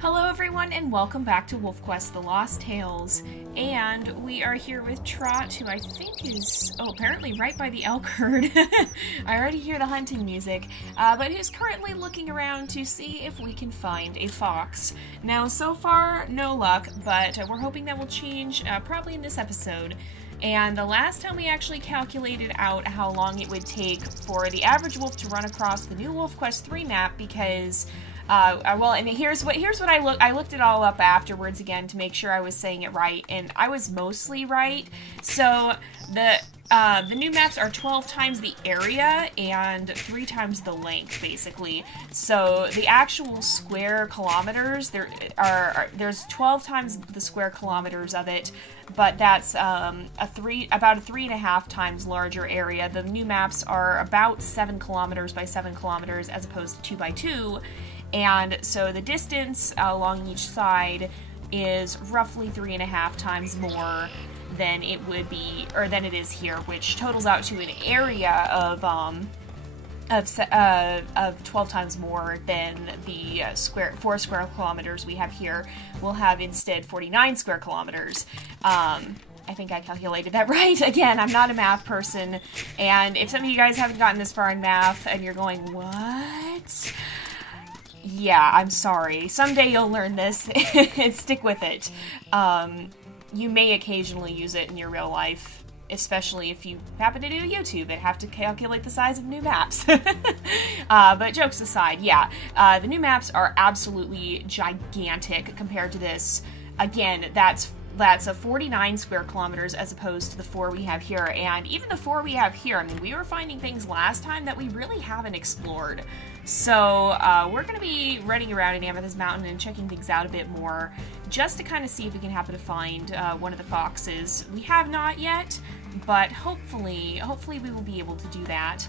Hello everyone and welcome back to WolfQuest The Lost Tales, and we are here with Trot, who I think is, apparently right by the elk herd. I already hear the hunting music, but who's currently looking around to see if we can find a fox. Now, so far, no luck, but we're hoping that will change probably in this episode. And the last time we actually calculated out how long it would take for the average wolf to run across the new WolfQuest 3 map, because well, and here's what I looked it all up afterwards again to make sure I was saying it right, and I was mostly right. So the new maps are 12 times the area and 3 times the length, basically. So the actual square kilometers, there's 12 times the square kilometers of it, but that's about a 3.5 times larger area. The new maps are about 7 kilometers by 7 kilometers as opposed to 2 by 2. And so the distance along each side is roughly 3.5 times more than it would be, or than it is here, which totals out to an area of 12 times more than the 4 square kilometers we have here. We'll have instead 49 square kilometers. I think I calculated that right. Again, I'm not a math person, and if some of you guys haven't gotten this far in math and you're going, what? Yeah, I'm sorry. Someday you'll learn this and stick with it. You may occasionally use it in your real life, especially if you happen to do YouTube and have to calculate the size of new maps. But jokes aside, yeah, the new maps are absolutely gigantic compared to this. Again, that's a 49 square kilometers as opposed to the 4 we have here. And even the 4 we have here, I mean, we were finding things last time that we really haven't explored. So we're going to be running around in Amethyst Mountain and checking things out a bit more, just to kind of see if we can happen to find one of the foxes. We have not yet, but hopefully we will be able to do that.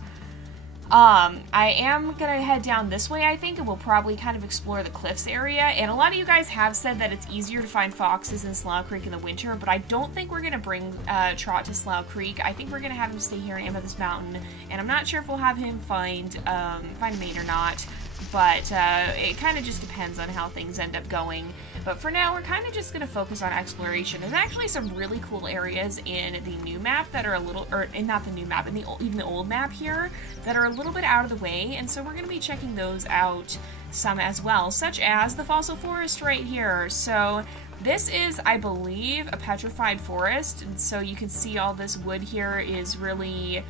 I am going to head down this way, I think, and we'll probably kind of explore the cliffs area. And a lot of you guys have said that it's easier to find foxes in Slough Creek in the winter, but I don't think we're going to bring Trot to Slough Creek. I think we're going to have him stay here in Amethyst Mountain, and I'm not sure if we'll have him find a mate or not, but it kind of just depends on how things end up going. But for now, we're kind of just going to focus on exploration. There's actually some really cool areas in the new map that are a little, or not the new map, even the old map here, that are a little bit out of the way, and so we're going to be checking those out some as well, such as the fossil forest right here. So this is, I believe, a petrified forest, and so you can see all this wood here is really,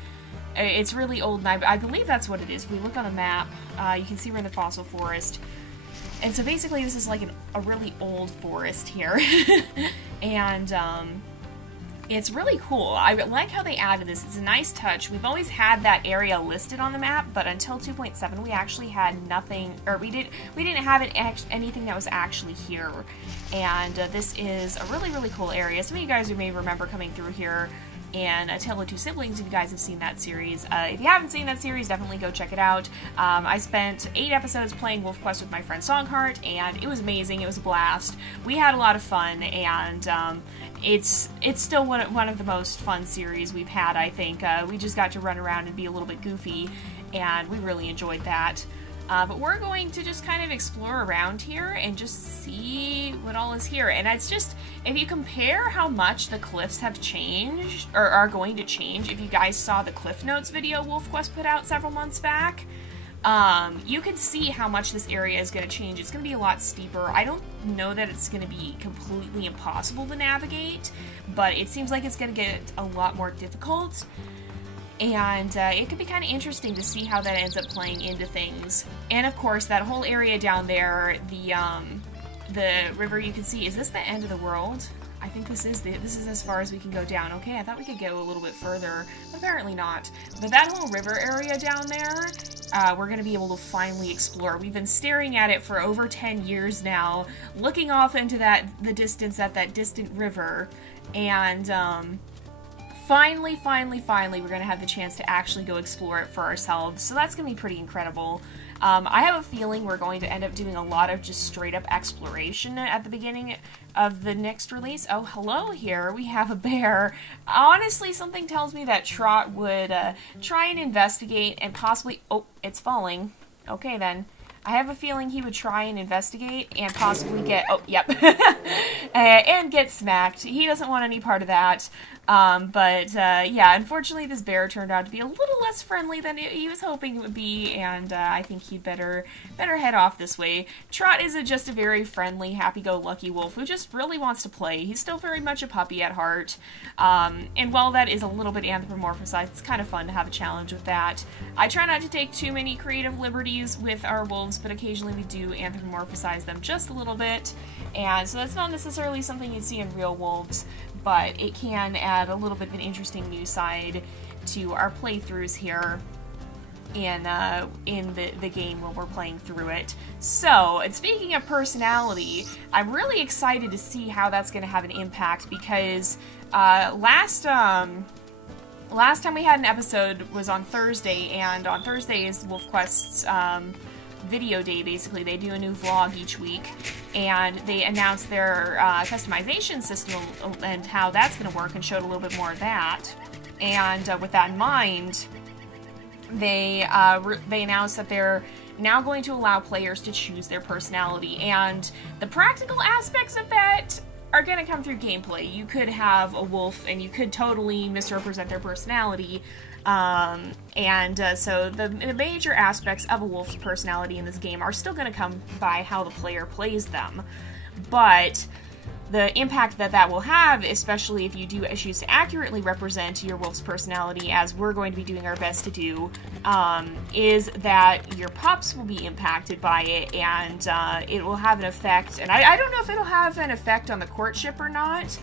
it's really old, and I believe that's what it is. If we look on the map, you can see we're in the fossil forest. And so basically this is like a really old forest here, and it's really cool. I like how they added this. It's a nice touch. We've always had that area listed on the map, but until 2.7 we actually had nothing, or we didn't have anything that was actually here. And this is a really, really cool area. Some of you guys who may remember coming through here and A Tale of Two Siblings, if you guys have seen that series. If you haven't seen that series, definitely go check it out. I spent 8 episodes playing WolfQuest with my friend Songheart, and it was amazing. It was a blast. We had a lot of fun, and it's still one of the most fun series we've had, I think. We just got to run around and be a little bit goofy, and we really enjoyed that. But we're going to just kind of explore around here and just see what all is here. And it's just, if you compare how much the cliffs have changed, or are going to change, if you guys saw the Cliff Notes video WolfQuest put out several months back, you can see how much this area is going to change. It's going to be a lot steeper. I don't know that it's going to be completely impossible to navigate, but it seems like it's going to get a lot more difficult. And it could be kind of interesting to see how that ends up playing into things. And of course, that whole area down there, the river you can see, is this the end of the world? I think this is as far as we can go down. Okay, I thought we could go a little bit further, but apparently not. But that whole river area down there, we're going to be able to finally explore. We've been staring at it for over 10 years now, looking off into the distance at that distant river, and finally, we're going to have the chance to actually go explore it for ourselves, so that's going to be pretty incredible. I have a feeling we're going to end up doing a lot of just straight-up exploration at the beginning of the next release. Oh, hello here. We have a bear. Honestly, something tells me that Trot would try and investigate and possibly... Oh, it's falling. Okay, then. I have a feeling he would try and investigate and possibly get, oh, yep, and get smacked. He doesn't want any part of that. Yeah, unfortunately this bear turned out to be a little less friendly than he was hoping it would be, and I think he'd better head off this way. Trot is just a very friendly, happy-go-lucky wolf who just really wants to play. He's still very much a puppy at heart, and while that is a little bit anthropomorphized, it's kind of fun to have a challenge with that. I try not to take too many creative liberties with our wolves, but occasionally we do anthropomorphize them just a little bit, and so that's not necessarily something you'd see in real wolves, but it can add a little bit of an interesting new side to our playthroughs here in the game when we're playing through it. So, and speaking of personality, I'm really excited to see how that's going to have an impact, because last time we had an episode was on Thursday, and on Thursday is WolfQuest's video day, basically. They do a new vlog each week, and they announced their customization system and how that's going to work, and showed a little bit more of that. And with that in mind, they announced that they're now going to allow players to choose their personality, and the practical aspects of that are going to come through gameplay. You could have a wolf and you could totally misrepresent their personality, so the major aspects of a wolf's personality in this game are still going to come by how the player plays them, but the impact that will have, especially if you do choose to accurately represent your wolf's personality, as we're going to be doing our best to do, is that your pups will be impacted by it, and it will have an effect. And I don't know if it'll have an effect on the courtship or not.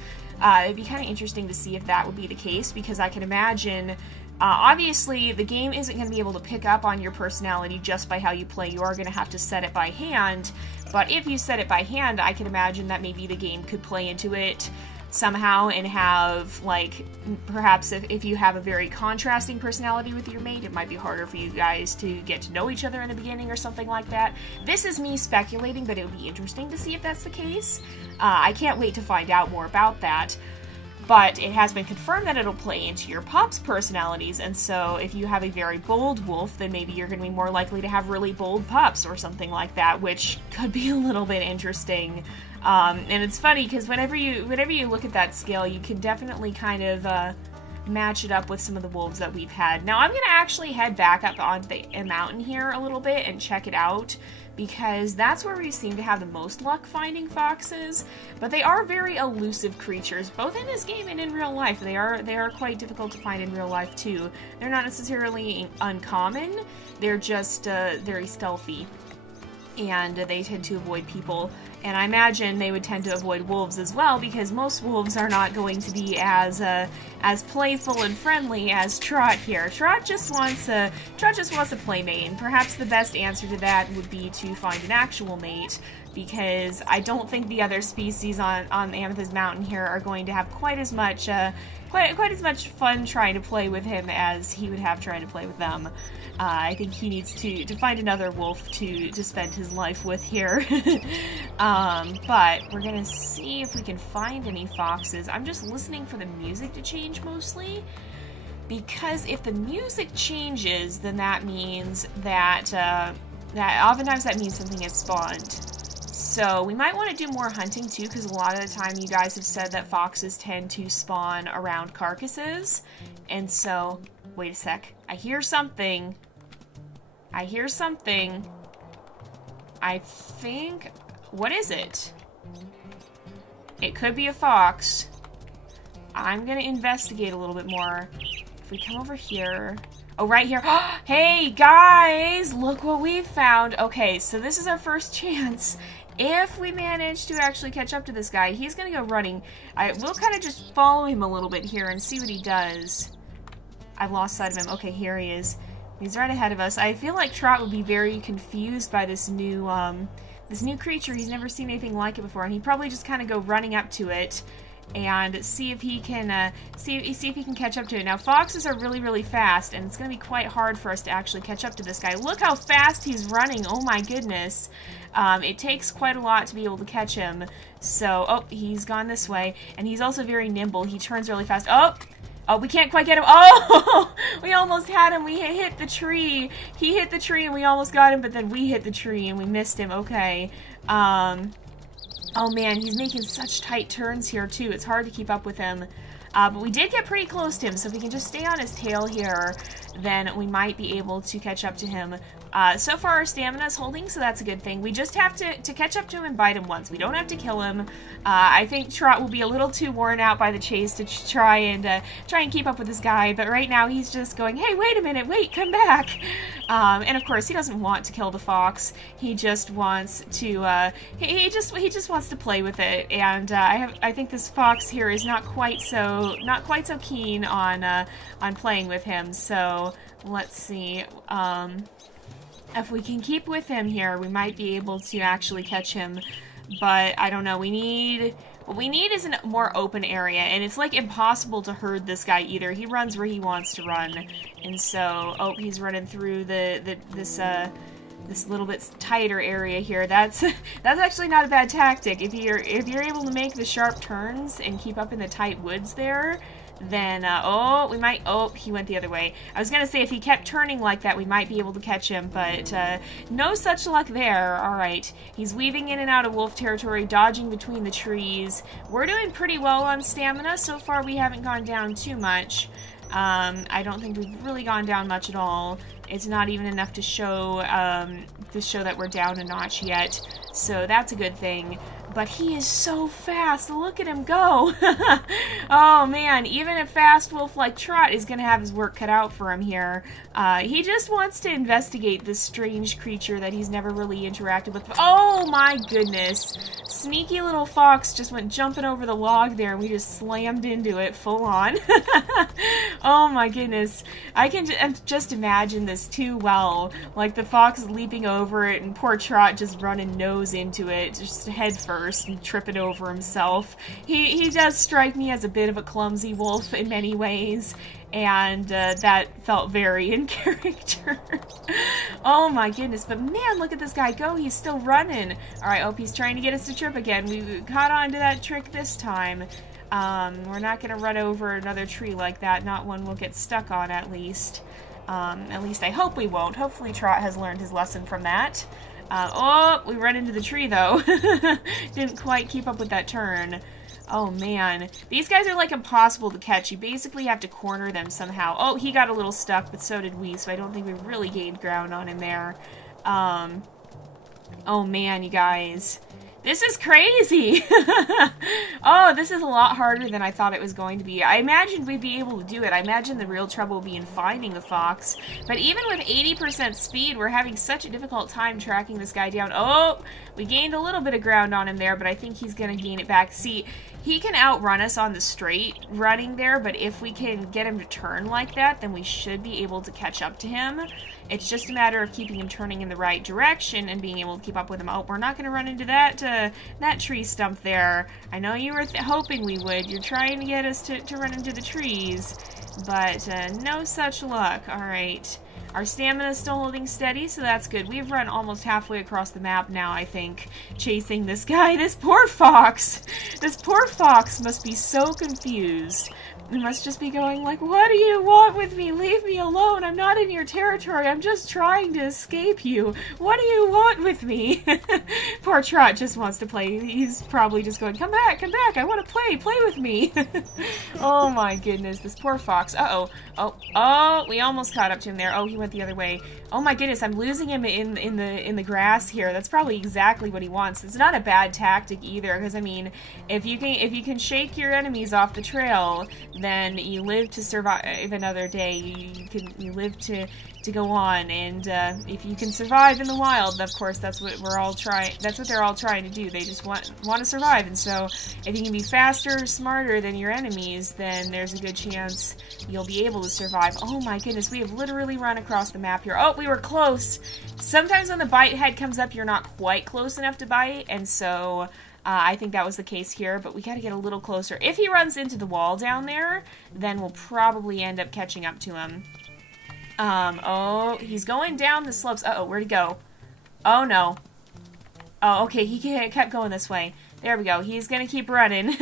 It'd be kind of interesting to see if that would be the case, because I can imagine, obviously, the game isn't going to be able to pick up on your personality just by how you play. You are going to have to set it by hand. But if you set it by hand, I can imagine that maybe the game could play into it somehow and have, like, perhaps if you have a very contrasting personality with your mate, it might be harder for you guys to get to know each other in the beginning or something like that. This is me speculating, but it would be interesting to see if that's the case. I can't wait to find out more about that. But it has been confirmed that it'll play into your pups' personalities, and so if you have a very bold wolf, then maybe you're going to be more likely to have really bold pups or something like that, which could be a little bit interesting. And it's funny, because whenever you look at that scale, you can definitely kind of match it up with some of the wolves that we've had. Now, I'm going to actually head back up onto the mountain here a little bit and check it out, because that's where we seem to have the most luck finding foxes, but they are very elusive creatures, both in this game and in real life. They are quite difficult to find in real life too. They're not necessarily uncommon, they're just very stealthy, and they tend to avoid people. And I imagine they would tend to avoid wolves as well, because most wolves are not going to be as playful and friendly as Trot here. Trot just wants a playmate, and perhaps the best answer to that would be to find an actual mate, because I don't think the other species on the Amethyst Mountain here are going to have quite as much fun trying to play with him as he would have trying to play with them. I think he needs to find another wolf to spend his life with here. But we're gonna see if we can find any foxes. I'm just listening for the music to change mostly, because if the music changes, then that means that oftentimes that means something has spawned. So we might want to do more hunting too, because a lot of the time you guys have said that foxes tend to spawn around carcasses. And so, wait a sec, I hear something. I think, what is it? It could be a fox. I'm gonna investigate a little bit more. If we come over here, oh, right here. Hey guys, look what we found. Okay, so this is our first chance. If we manage to actually catch up to this guy, he's gonna go running. We'll kind of just follow him a little bit here and see what he does. I've lost sight of him. Okay, here he is. He's right ahead of us. I feel like Trot would be very confused by this new creature. He's never seen anything like it before, and he'd probably just kind of go running up to it and see if he can see if he can catch up to it. Now, foxes are really, really fast, and it's going to be quite hard for us to actually catch up to this guy. Look how fast he's running! Oh my goodness! It takes quite a lot to be able to catch him. So, oh, he's gone this way, and he's also very nimble. He turns really fast. Oh! Oh, we can't quite get him. Oh, we almost had him. We hit the tree. He hit the tree and we almost got him, but then we hit the tree and we missed him. Okay. Oh man, he's making such tight turns here too. It's hard to keep up with him. But we did get pretty close to him, so if we can just stay on his tail here, then we might be able to catch up to him. So far our stamina is holding, so that's a good thing. We just have to catch up to him and bite him once. We don't have to kill him. I think Trot will be a little too worn out by the chase to try and keep up with this guy, but right now he's just going, hey, wait a minute, wait, come back. And of course he doesn't want to kill the fox. He just wants to he just wants to play with it. And I think this fox here is not quite so keen on playing with him. So let's see. If we can keep with him here, we might be able to actually catch him, but I don't know. What we need is a more open area, and it's like impossible to herd this guy either. He runs where he wants to run, and so, oh, he's running through this little bit tighter area here. That's actually not a bad tactic. If you're able to make the sharp turns and keep up in the tight woods there, then, oh, he went the other way. I was gonna say, if he kept turning like that, we might be able to catch him, but, no such luck there. Alright, he's weaving in and out of wolf territory, dodging between the trees. We're doing pretty well on stamina. So far, we haven't gone down too much. I don't think we've really gone down much at all. It's not even enough to show that we're down a notch yet, so that's a good thing. But he is so fast. Look at him go. Oh man, even a fast wolf like Trot is gonna have his work cut out for him here. He just wants to investigate this strange creature that he's never really interacted with. Oh my goodness. Sneaky little fox just went jumping over the log there and we just slammed into it full on. Oh my goodness. I can just imagine this too well. Like the fox leaping over it and poor Trot just running nose into it, just head first and tripping over himself. He does strike me as a bit of a clumsy wolf in many ways, and that felt very in character. Oh my goodness, but man, look at this guy go. He's still running. Alright, oh, he's trying to get us to trip again. We caught on to that trick this time. We're not going to run over another tree like that. Not one we'll get stuck on, at least. At least I hope we won't. Hopefully Trot has learned his lesson from that. Oh, we ran into the tree, though. Didn't quite keep up with that turn. Oh, man. These guys are, like, impossible to catch. You basically have to corner them somehow. Oh, he got a little stuck, but so did we, so I don't think we really gained ground on him there. Oh, man, you guys. This is crazy! Oh, this is a lot harder than I thought it was going to be. I imagined we'd be able to do it. I imagined the real trouble would be in finding the fox. But even with 80% speed, we're having such a difficult time tracking this guy down. Oh, we gained a little bit of ground on him there, but I think he's going to gain it back. See, he can outrun us on the straight running there, but if we can get him to turn like that, then we should be able to catch up to him. It's just a matter of keeping him turning in the right direction and being able to keep up with him. Oh, we're not going to run into that tree stump there. I know you were hoping we would. You're trying to get us to run into the trees, but no such luck. All right. Our stamina is still holding steady, so that's good. We've run almost halfway across the map now, I think, chasing this guy. This poor fox! This poor fox must be so confused. He must just be going like, what do you want with me? Leave me alone. I'm not in your territory. I'm just trying to escape you. What do you want with me? Poor Trot just wants to play. He's probably just going, come back, I want to play with me. Oh my goodness, this poor fox. Uh-oh. Oh, we almost caught up to him there. Oh, he went the other way. Oh my goodness, I'm losing him in the grass here. That's probably exactly what he wants. It's not a bad tactic either, because I mean, if you can shake your enemies off the trail, then you live to survive another day. You live to go on, and if you can survive in the wild, of course, that's what they're all trying to do. They just want to survive, and so if you can be faster or smarter than your enemies, then there's a good chance you'll be able to survive. Oh my goodness, we have literally run across the map here. Oh, we were close. Sometimes when the bite head comes up, you're not quite close enough to bite, and so I think that was the case here, but we gotta get a little closer. If he runs into the wall down there, then we'll probably end up catching up to him. Oh, he's going down the slopes. Uh-oh, where'd he go? Oh, no. Oh, okay, he kept going this way. There we go. He's gonna keep running.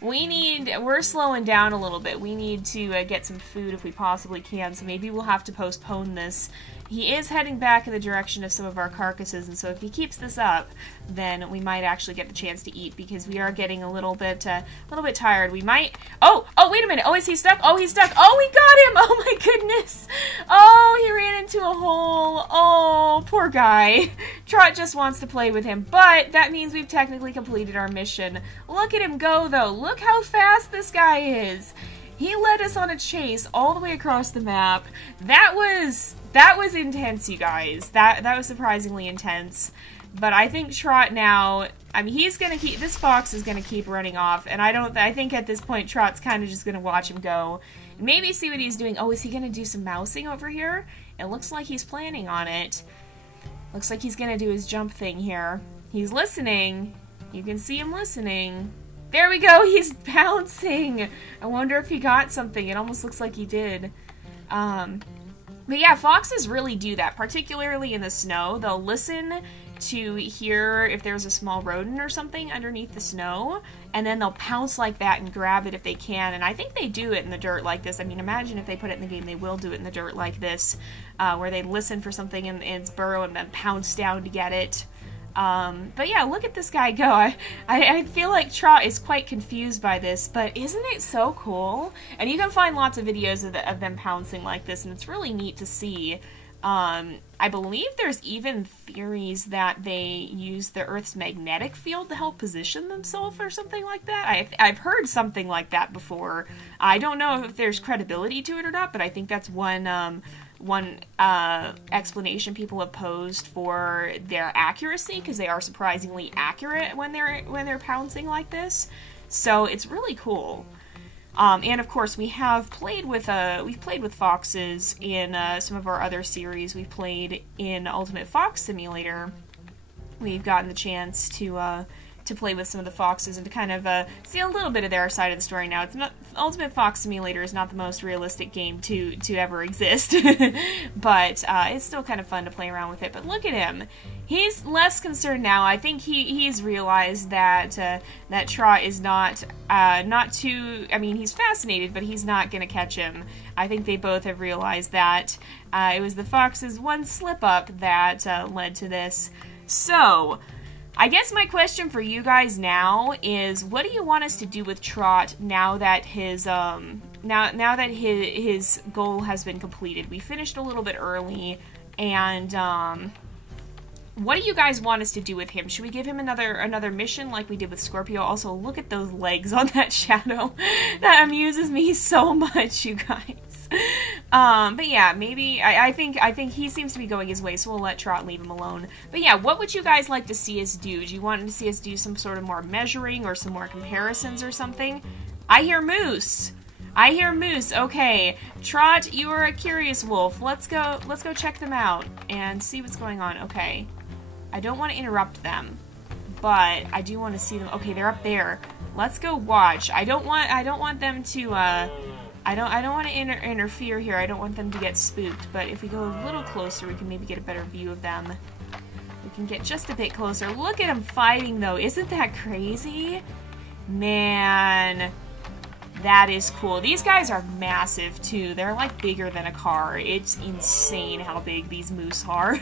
We're slowing down a little bit. We need to get some food if we possibly can, so maybe we'll have to postpone this. He is heading back in the direction of some of our carcasses, and so if he keeps this up, then we might actually get the chance to eat, because we are getting a little bit tired. We might... Oh, wait a minute. Oh, is he stuck? Oh, he's stuck. Oh, we got him. Oh, my goodness. Oh, he ran into a hole. Oh, poor guy. Trot just wants to play with him, but that means we've technically completed our mission. Look at him go, though. Look how fast this guy is. He led us on a chase all the way across the map. That was intense, you guys. That was surprisingly intense. But I think Trot now, I mean, this fox is gonna keep running off, and I think at this point Trot's kind of just gonna watch him go. Maybe see what he's doing. Oh, is he gonna do some mousing over here? It looks like he's planning on it. Looks like he's gonna do his jump thing here. He's listening. You can see him listening. There we go, he's bouncing. I wonder if he got something. It almost looks like he did. But yeah, foxes really do that, particularly in the snow. They'll listen to hear if there's a small rodent or something underneath the snow, and then they'll pounce like that and grab it if they can. And I think they do it in the dirt like this. I mean, imagine if they put it in the game, they will do it in the dirt like this, where they listen for something in its burrow and then pounce down to get it. But yeah, look at this guy go. I feel like Trot is quite confused by this, but isn't it so cool? And you can find lots of videos of them pouncing like this, and it's really neat to see. I believe there's even theories that they use the Earth's magnetic field to help position themselves or something like that. I've heard something like that before. I don't know if there's credibility to it or not, but I think that's one explanation people have posed for their accuracy, because they are surprisingly accurate when they're pouncing like this. So it's really cool. And of course, we've played with foxes in some of our other series. We've played in Ultimate Fox Simulator. We've gotten the chance to play with some of the foxes and to kind of see a little bit of their side of the story. Now, Ultimate Fox Simulator is not the most realistic game to ever exist, but it's still kind of fun to play around with it. But look at him. He's less concerned now. I think he's realized that that Trot is not too... I mean, he's fascinated, but he's not going to catch him. I think they both have realized that it was the fox's one slip-up that led to this. So... I guess my question for you guys now is, what do you want us to do with Trot now that his his goal has been completed? We finished a little bit early, and what do you guys want us to do with him? Should we give him another mission like we did with Scorpio? Also, look at those legs on that shadow. That amuses me so much, you guys. But yeah, maybe, I think he seems to be going his way, so we'll let Trot leave him alone. But yeah, what would you guys like to see us do? Do you want to see us do some sort of more measuring or some more comparisons or something? I hear moose. I hear moose. Okay, Trot, you are a curious wolf. Let's go check them out and see what's going on. Okay. I don't want to interrupt them, but I do want to see them. Okay, they're up there. Let's go watch. I don't want them to I don't want to interfere here. I don't want them to get spooked, but if we go a little closer, we can maybe get a better view of them. We can get just a bit closer. Look at them fighting, though. Isn't that crazy? Man, that is cool. These guys are massive, too. They're, like, bigger than a car. It's insane how big these moose are.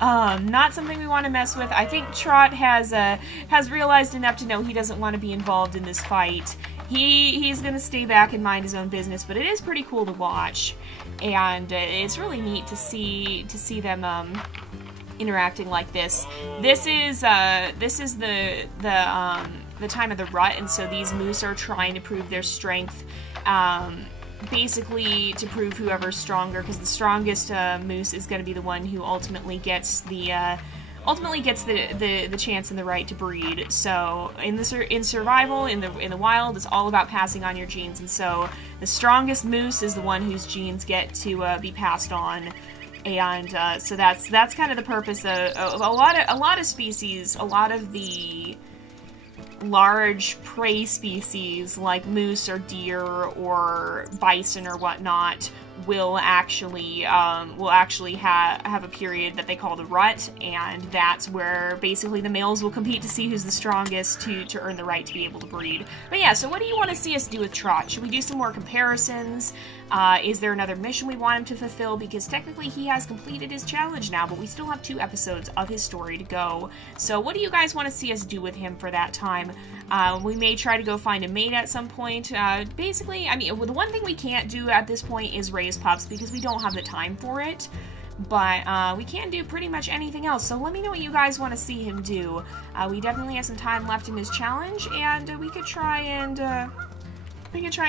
Not something we want to mess with. I think Trot has realized enough to know he doesn't want to be involved in this fight. He's gonna stay back and mind his own business, but it is pretty cool to watch, and it's really neat to see them interacting like this. This is the time of the rut, and so these moose are trying to prove their strength, basically to prove whoever's stronger, because the strongest moose is going to be the one who ultimately gets the chance and the right to breed. So in survival, in the wild, it's all about passing on your genes, and so the strongest moose is the one whose genes get to be passed on. And so that's kind of the purpose of a lot of species. A lot of the large prey species like moose or deer or bison or whatnot will actually have a period that they call the rut, and that's where basically the males will compete to see who's the strongest to earn the right to be able to breed. But yeah, so what do you want to see us do with Trot? Should we do some more comparisons? Is there another mission we want him to fulfill? Because technically he has completed his challenge now, but we still have 2 episodes of his story to go. So what do you guys want to see us do with him for that time? We may try to go find a mate at some point. Basically, I mean, the one thing we can't do at this point is raise pups because we don't have the time for it. But we can do pretty much anything else, so let me know what you guys want to see him do. We definitely have some time left in his challenge, and we could try and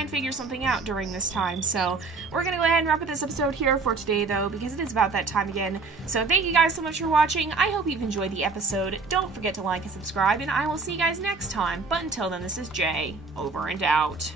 figure something out during this time. So we're gonna go ahead and wrap up this episode here for today, though, because it is about that time again. So thank you guys so much for watching. I hope you've enjoyed the episode. Don't forget to like and subscribe, and I will see you guys next time. But until then, this is Jay, over and out.